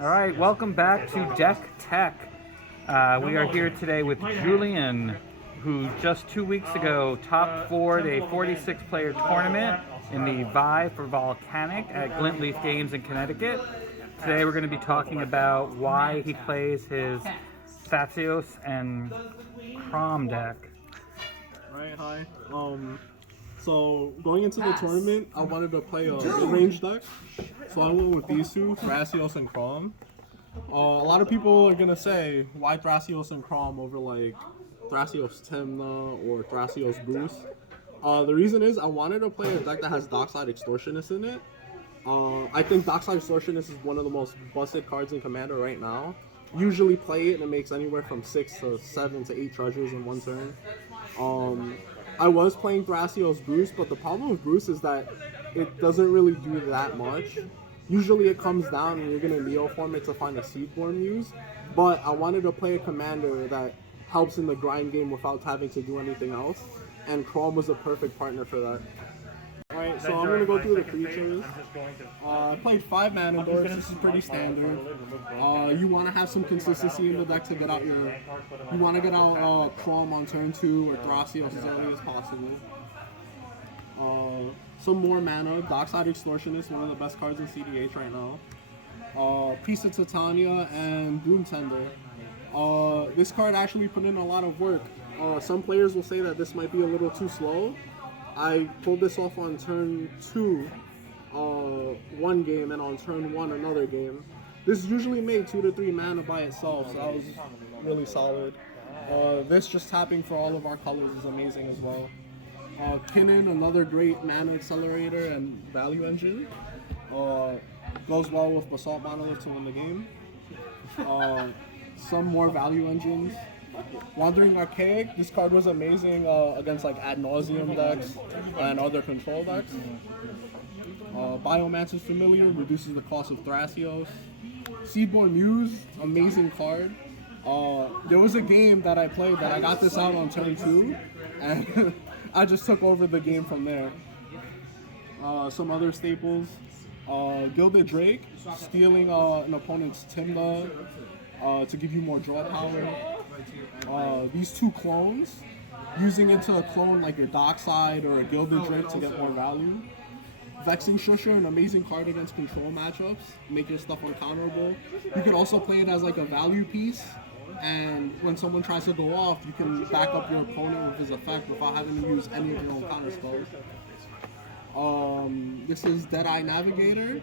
All right, welcome back to Deck Tech. We are here today with Julian, who just 2 weeks ago top 4'd a 46-player tournament in the Vie for Volacanic at GILT LEAF Games in Connecticut. Today we're going to be talking about why he plays his Thrasios and Kraum deck. Right, hi. So going into the tournament, I wanted to play a mid-range deck. So I went with these two, Thrasios and Kraum. A lot of people are gonna say, why Thrasios and Kraum over like Thrasios Temur or Thrasios Boost? The reason is I wanted to play a deck that has Dockside Extortionist in it. I think Dockside Extortionist is one of the most busted cards in Commander right now. Usually play it and it makes anywhere from 6 to 7 to 8 treasures in one turn. I was playing Thrasios Boost, but the problem with Boost is that it doesn't really do that much. Usually it comes down and you're going to Neoform it to find a Seedborn Muse, but I wanted to play a commander that helps in the grind game without having to do anything else, and Kraum was a perfect partner for that. Alright, so I'm going to go through the creatures. I played 5 mana dorks. This is pretty standard. You want to have some consistency in the deck to get out your... You want to get out Kraum on turn 2 or Thrasios as early as possible. Some more mana. Dockside Extortionist, one of the best cards in cEDH right now. Piece of Titania and Doom Tender. This card actually put in a lot of work. Some players will say that this might be a little too slow. I pulled this off on turn 2, one game, and on turn 1, another game. This usually made 2 to 3 mana by itself, so that was really solid. This just tapping for all of our colors is amazing as well. Kinnan, another great mana accelerator and value engine. Goes well with Basalt Monolith to win the game. Some more value engines. Wandering Archaic, this card was amazing against like Ad Nauseam decks and other control decks. Biomancer's Familiar reduces the cost of Thrasios. Seedborn Muse, amazing card. There was a game that I played that I got this out on turn 2, and I just took over the game from there. Some other staples. Gilded Drake, stealing an opponent's Timna to give you more draw power. These 2 clones, using it to clone like your Dockside or a Gilded Drake to get more value. Vexing Shusher, an amazing card against control matchups, make your stuff uncounterable. You can also play it as like a value piece, and when someone tries to go off, you can back up your opponent with his effect without having to use any of your own counter spells. This is Deadeye Navigator.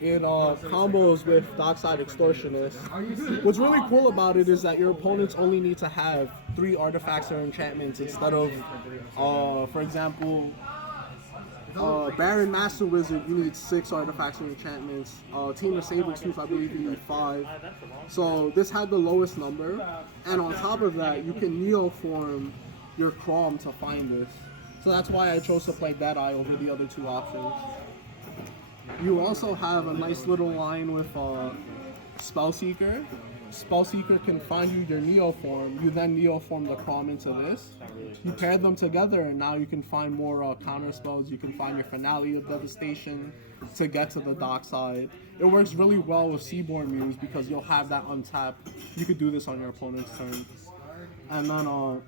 It combos with Dockside Extortionist. What's really cool about it is that your opponents only need to have 3 artifacts or enchantments instead of, for example, Baron Master Wizard, you need 6 artifacts or enchantments. Team of Sabretooth, I believe you need 5. So this had the lowest number, and on top of that, you can Neoform your Kraum to find this. So that's why I chose to play Deadeye over the other 2 options. You also have a nice little line with Spellseeker. Spellseeker can find you your Neoform. You then Neoform the Kraum into this. You pair them together, and now you can find more counterspells. You can find your Finale of Devastation to get to the Dockside. It works really well with Seedborn Muse because you'll have that untapped. You could do this on your opponent's turn. And then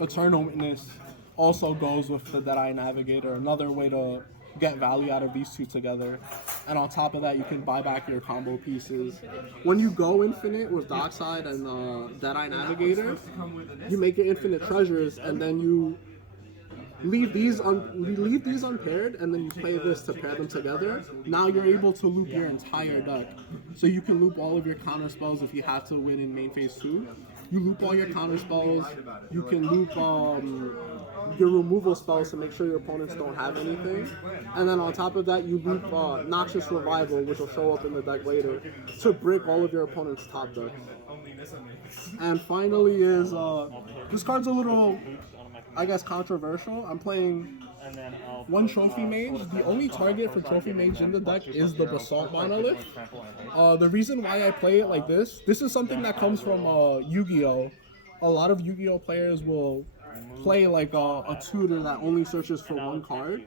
Eternal Witness also goes with the Deadeye Navigator, another way to get value out of these 2 together. And on top of that, you can buy back your combo pieces. When you go infinite with Dockside and Deadeye Navigator, you make your infinite treasures, and then you leave these unpaired, and then you play this to pair them together. Now you're able to loop your entire deck. So you can loop all of your counter spells if you have to win in main phase 2. You loop all your counter spells. You can loop your removal spells to make sure your opponents don't have anything. And then on top of that, you loop Noxious Revival, which will show up in the deck later, to break all of your opponent's top decks. And finally is, this card's a little, I guess, controversial. I'm playing 1 Trophy Mage. The only target for Trophy Mage in the deck is the Basalt Monolith. The reason why I play it like this is something that comes from Yu-Gi-Oh! A lot of Yu-Gi-Oh! Players will play like a tutor that only searches for 1 card.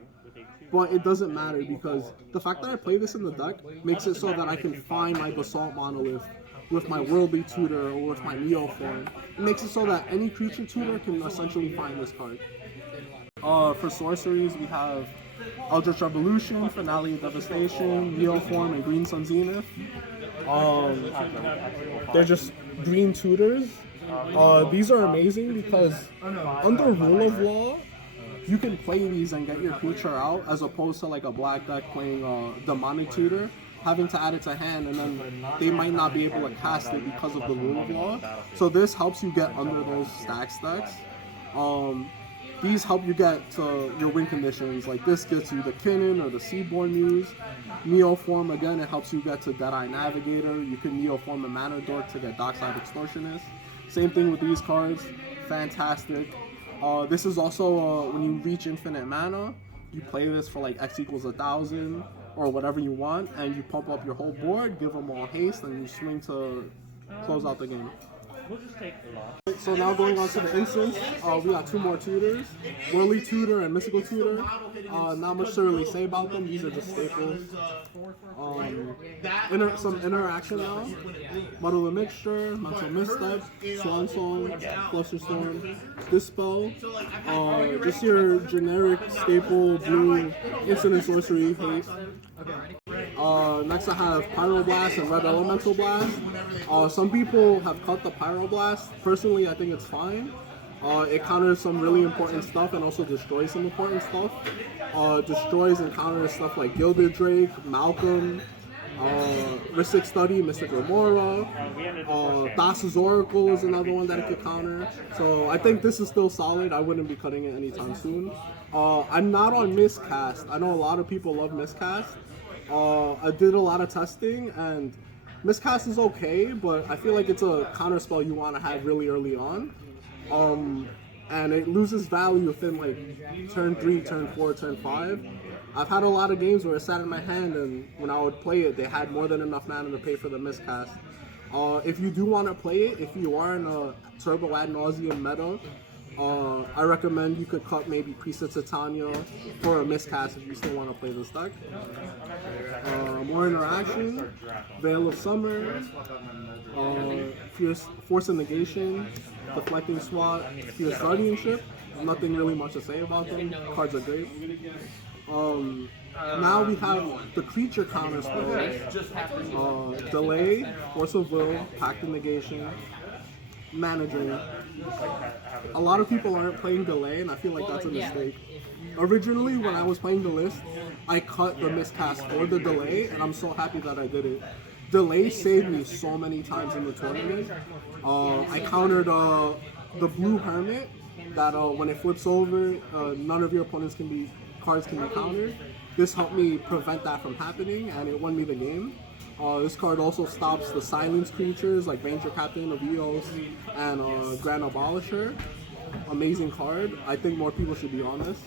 but it doesn't matter because the fact that I play this in the deck makes it so that I can find my Basalt Monolith with my Worldly Tutor or with my Neoform. It makes it so that any creature tutor can essentially find this card. For sorceries, we have Eldritch Revolution, Finale of Devastation, Neoform, and Green Sun Zenith. They're just green tutors. These are amazing because under Rule of Law, you can play these and get your creature out as opposed to like a black deck playing Demonic Tutor, having to add it to hand, and then they might not be able to cast it because of the Rule of Law. So this helps you get under those stack stacks. These help you get to your win conditions. Like this gets you the Kinnan or the Seaborn Muse. Neoform, again, it helps you get to Deadeye Navigator. You can Neoform a Mana Dork to get Dockside Extortionist. Same thing with these cards. Fantastic. This is also when you reach infinite mana, you play this for like X equals 1,000 or whatever you want, and you pump up your whole board, give them all haste, and you swing to close out the game. So now going on to the instance, we got two more tutors, Worldly Tutor and Mystical Tutor. Not much to really say about them, these are just staples. Some interaction now, Muddle the Mixture, Mental Misstep, Swan Song, Flusterstorm, Dispel, just your generic staple blue instant and sorcery hate. Next I have Pyroblast and Red Elemental Blast. Some people have cut the Pyroblast. Personally, I think it's fine. It counters some really important stuff and also destroys some important stuff. Destroys and counters stuff like Gilded Drake, Malcolm, Rhystic Study, Mystic Remora, Thassa's Oracle is another one that it could counter. So I think this is still solid. I wouldn't be cutting it anytime soon. I'm not on Miscast. I know a lot of people love Miscast. I did a lot of testing, and Miscast is okay, but I feel like it's a counterspell you want to have really early on. And it loses value within like turn 3, turn 4, turn 5. I've had a lot of games where it sat in my hand, and when I would play it, they had more than enough mana to pay for the Miscast. If you do want to play it, if you are in a Turbo Ad Nauseam meta, I recommend you could cut maybe Priest of Titania for a Miscast if you still want to play this deck. More interaction, Veil of Summer, Force of Negation, Deflecting Swat, Fierce Guardianship. Nothing really much to say about them. Cards are great. Now we have the creature counter spells. Delay, Force of Will, Pact of Negation, Mana Drain. A lot of people aren't playing Delay, and I feel like that's a mistake. Originally, when I was playing the list, I cut the Miscast for the Delay, and I'm so happy that I did it. Delay saved me so many times in the tournament. I countered the Blue Hermit, that when it flips over, none of your opponent's cards can be countered. This helped me prevent that from happening, and it won me the game. This card also stops the silence creatures like Ranger Captain of Eos and Grand Abolisher. Amazing card. I think more people should be on this.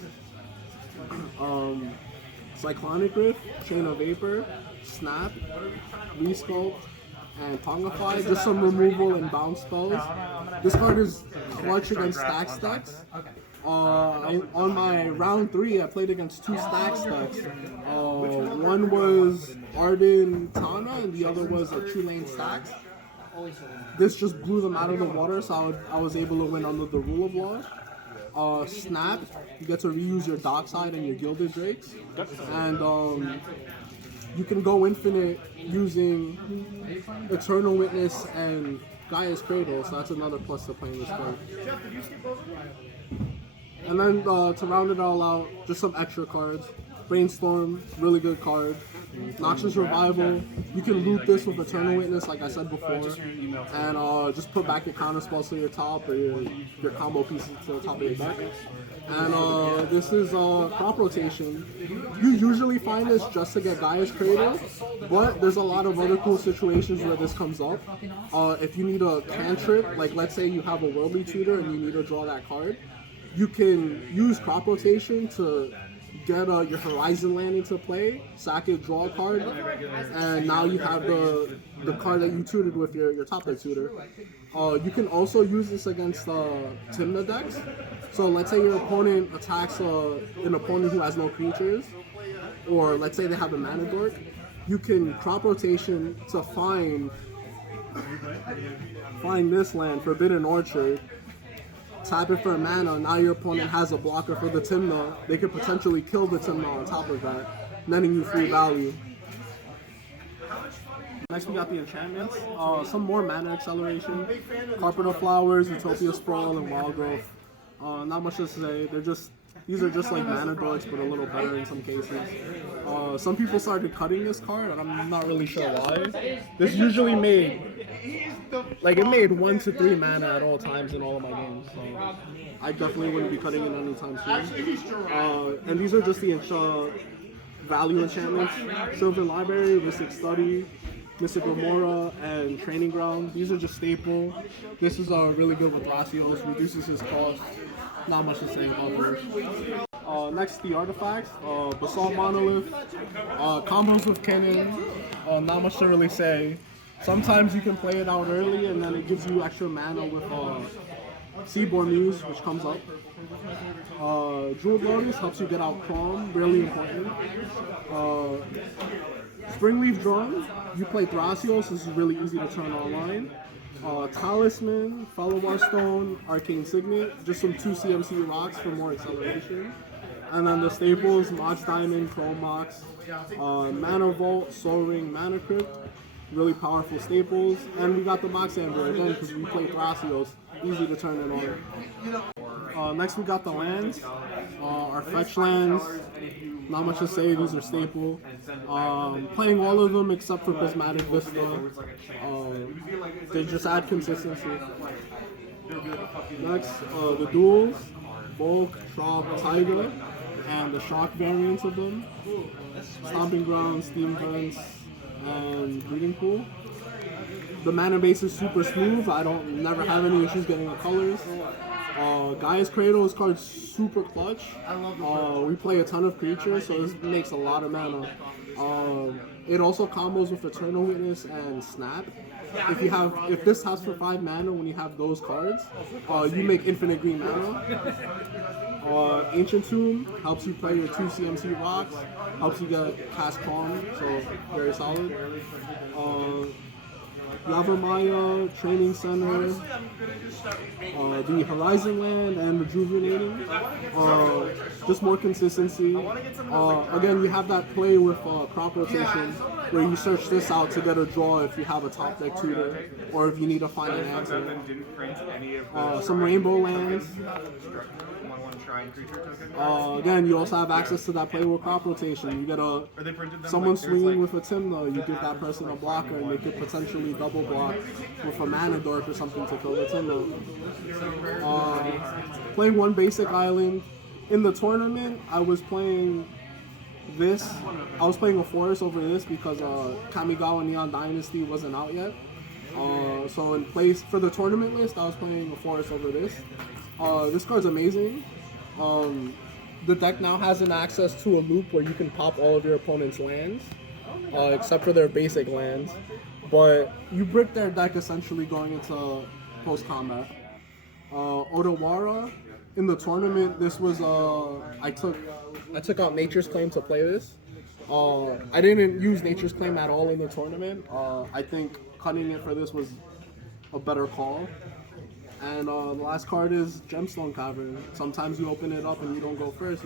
Cyclonic Rift, Chain of Vapor, Snap, Resculpt, and Tongify. Just some removal and bounce spells. This card is clutch against stack stacks. On my round 3, I played against 2 stack stacks. One was Arden Tana and the other was a True Lane Stacks. This just blew them out of the water, so I was able to win under the Rule of Law. Snap, you get to reuse your Dockside and your Gilded Drakes. And you can go infinite using Eternal Witness and Gaia's Cradle, so that's another plus to playing this card. And then to round it all out, just some extra cards. Brainstorm, really good card. Noxious Revival, you can loot this with Eternal Witness, like I said before, and just put back your counter spells to your top or your combo pieces to the top of your deck. And this is crop rotation. You usually find this just to get Gaia's Cradle, but there's a lot of other cool situations where this comes up. If you need a cantrip, like let's say you have a Worldly Tutor and you need to draw that card, you can use crop rotation to get your Horizon Land into play, sack it, draw a card, and now you have the card that you tutored with your top deck tutor. You can also use this against Tymna decks. So let's say your opponent attacks an opponent who has no creatures. or let's say they have a mana dork, you can crop rotation to find this land, Forbidden Orchard, tap it for a mana, now your opponent has a blocker for the Tymna, they could potentially kill the Tymna on top of that, netting you free value. Next we got the enchantments, some more mana acceleration, Carpet of Flowers, Utopia Sprawl, and Wild Growth. Not much to say, these are just like mana dorks, but a little better in some cases. Some people started cutting this card, and I'm not really sure why. This usually made 1 to 3 mana at all times in all of my games, so I definitely wouldn't be cutting it anytime soon. And these are just the value enchantments: Sylvan Library, Mystic Study, Mystic Remora, and Training Ground. These are just staple. This is really good with Thrasios, reduces his cost. Not much to say about those. Next, the artifacts. Basalt Monolith, combos with Kennen. Not much to really say. Sometimes you can play it out early and then it gives you extra mana with Seaboard Muse, which comes up. Jeweled Lotus helps you get out Kraum, really important. Springleaf Drum, you play Thrasios, this is really easy to turn online. Talisman, Fellow Stone, Arcane Signet, just some 2 CMC rocks for more acceleration. And then the staples, Mox Diamond, Chrome Mox, Mana Vault, Soul Ring, Mana Crypt, really powerful staples. And we got the Mox Amber again because we play Thrasios, easy to turn it on. Next we got the lands, our fetch lands. Not much to say, these are staple. Playing all of them except for Prismatic Vista. They just add consistency. Next, the duels, Bulk, Trop, Tiger, and the shock variants of them. Stomping Ground, Steam Vents, and Breeding Pool. The mana base is super smooth. I never have any issues getting the colors. Gaia's Cradle, this card's super clutch. We play a ton of creatures, so this makes a lot of mana. It also combos with Eternal Witness and Snap. If this has for 5 mana when you have those cards, you make infinite green mana. Ancient Tomb helps you play your 2 CMC rocks, helps you cast Calm, so very solid. Lava Maya, Training Center, the Horizon Land, and Rejuvenating. Just more consistency. Again, we have that play with crop rotation, where you search this out to get a draw if you have a top deck tutor, or if you need to find an answer. Some Rainbow Lands. Again, you also have access to that play with crop rotation. You get someone swinging with a Tymna, you give that person a blocker, and they could potentially double block with a mana dork or something to kill the Tymna. Playing 1 basic island. In the tournament, I was playing this. I was playing a forest over this because Kamigawa Neon Dynasty wasn't out yet. So in place for the tournament list, I was playing a forest over this. This card's amazing. The deck now has an access to a loop where you can pop all of your opponent's lands, except for their basic lands. But you brick their deck essentially going into post-combat. Odawara, in the tournament, this was I took out Nature's Claim to play this. I didn't use Nature's Claim at all in the tournament. I think cutting it for this was a better call. And the last card is Gemstone Cavern. Sometimes you open it up and you don't go first.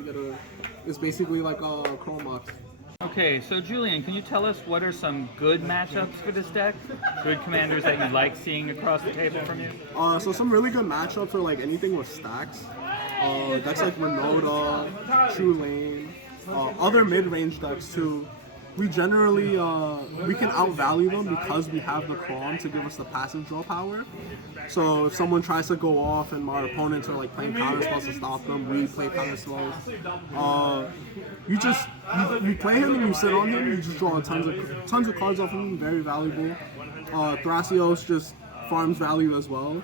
It's basically like a Chrome Mox. Okay, so Julian, can you tell us what are some good matchups for this deck? Good commanders that you like seeing across the table from you? So some really good matchups are like anything with stacks. Decks like Renota, True Lane, other mid-range decks too. We generally, we can outvalue them because we have the Kraum to give us the passive draw power. So if someone tries to go off and our opponents are like playing counterspells to stop them, we play counterspells. You play him and you sit on him, you just draw tons of cards off him, very valuable. Thrasios just farms value as well.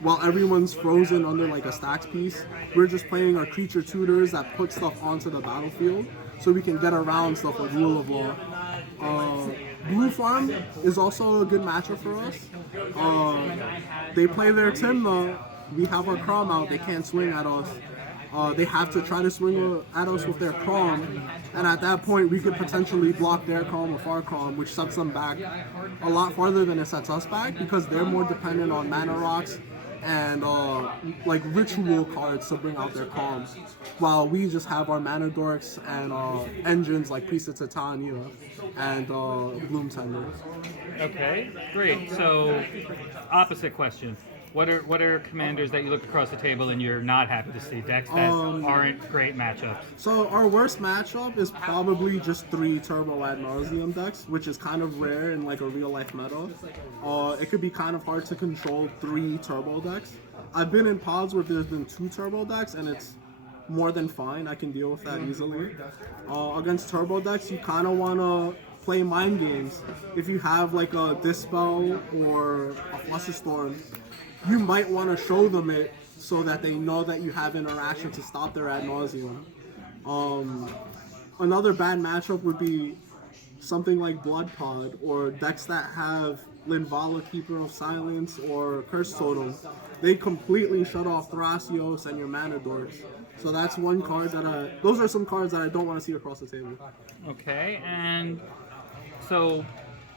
While everyone's frozen under like a stacks piece, we're just playing our creature tutors that put stuff onto the battlefield, so we can get around stuff like Rule of Law. Blue Farm is also a good matchup for us. They play their Tymna, we have our Kraum out, they can't swing at us. they have to try to swing at us with their Kraum, and at that point we could potentially block their Kraum with our Kraum, which sets them back a lot farther than it sets us back, because they're more dependent on mana rocks and like ritual cards to bring out their Kraums, while we just have our mana dorks and engines like Priest of Titania and Bloom Tender. Okay, great. So, opposite question. What are commanders that you look across the table and you're not happy to see? Decks that aren't great matchups. So our worst matchup is probably just 3 Turbo Ad Nauseam decks, which is kind of rare in like a real life meta. It could be kind of hard to control 3 Turbo decks. I've been in pods where there's been 2 Turbo decks and it's more than fine. I can deal with that easily. Against Turbo decks, you kind of want to play mind games. If you have like a Dispel or a Fluster Storm, you might want to show them it so that they know that you have interaction to stop their ad nauseum. Another bad matchup would be something like Blood Pod or decks that have Linvala, Keeper of Silence, or Curse Totem. They completely shut off Thrasios and your mana dorks. So that's one card that those are some cards that I don't want to see across the table. Okay, and so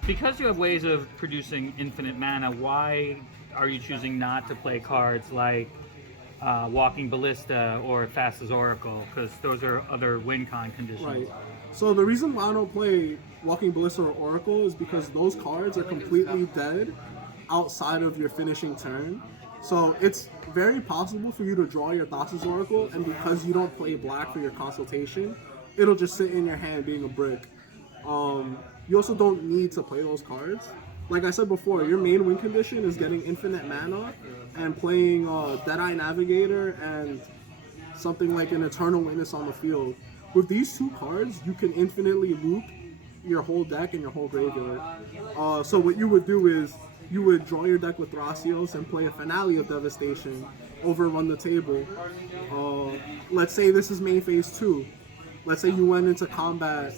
because you have ways of producing infinite mana, why are you choosing not to play cards like Walking Ballista or Fast as Oracle? Because those are other win con conditions. Right. So the reason why I don't play Walking Ballista or Oracle is because those cards are completely dead outside of your finishing turn. So it's very possible for you to draw your Thassa's Oracle, and because you don't play black for your consultation, it'll just sit in your hand being a brick. You also don't need to play those cards. Like I said before, your main win condition is getting infinite mana and playing Deadeye Navigator and something like an Eternal Witness on the field. With these 2 cards, you can infinitely loop your whole deck and your whole graveyard. So what you would do is you would draw your deck with Thrasios and play a Finale of Devastation, overrun the table. Let's say this is main phase 2. Let's say you went into combat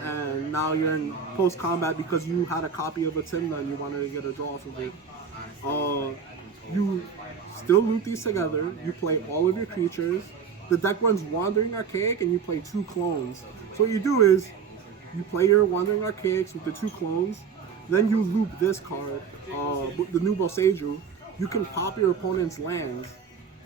and now you're in post-combat because you had a copy of a Timna and you wanted to get a draw off of it. You still loop these together, you play all of your creatures, the deck runs Wandering Archaic, and you play 2 clones. So what you do is, you play your Wandering Archaics with the 2 clones, then you loop this card, the Nubo Seiju. You can pop your opponent's lands.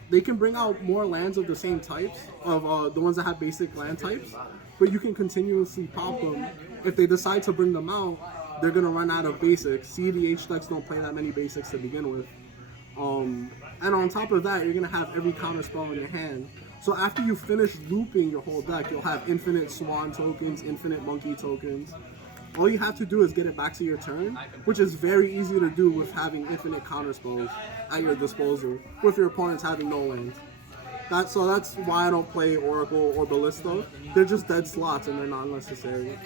They can bring out more lands of the same types, of the ones that have basic land types, but you can continuously pop them. If they decide to bring them out, they're going to run out of basics. cEDH decks don't play that many basics to begin with. And on top of that, you're going to have every counterspell in your hand. So after you finish looping your whole deck, you'll have infinite Swan tokens, infinite Monkey tokens. All you have to do is get it back to your turn, which is very easy to do with having infinite counterspells at your disposal, with your opponents having no lands. So that's why I don't play Oracle or Ballista. They're just dead slots and they're not necessary.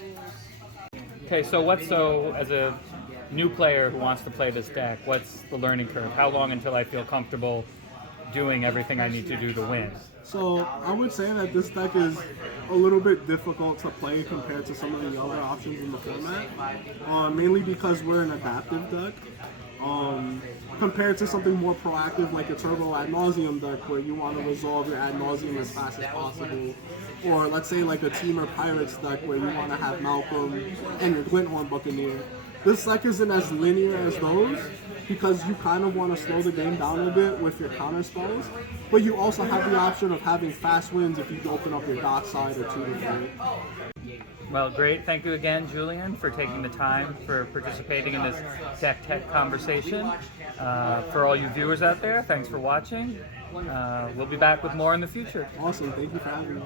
Okay, so as a new player who wants to play this deck, what's the learning curve? How long until I feel comfortable doing everything I need to do to win? So I would say that this deck is a little bit difficult to play compared to some of the other options in the format, mainly because we're an adaptive deck. Compared to something more proactive like a Turbo Ad Nauseam deck where you want to resolve your Ad Nauseam as fast as possible, or let's say like a Temur Pirates deck where you want to have Malcolm and your Glinthorn Buccaneer. This deck isn't as linear as those because you kind of want to slow the game down a bit with your counter spells, but you also have the option of having fast wins if you open up your dock side or 2 to 3. Well, great. Thank you again, Julian, for taking the time for participating in this deck tech conversation. For all you viewers out there, thanks for watching. We'll be back with more in the future. Awesome. Thank you for having me.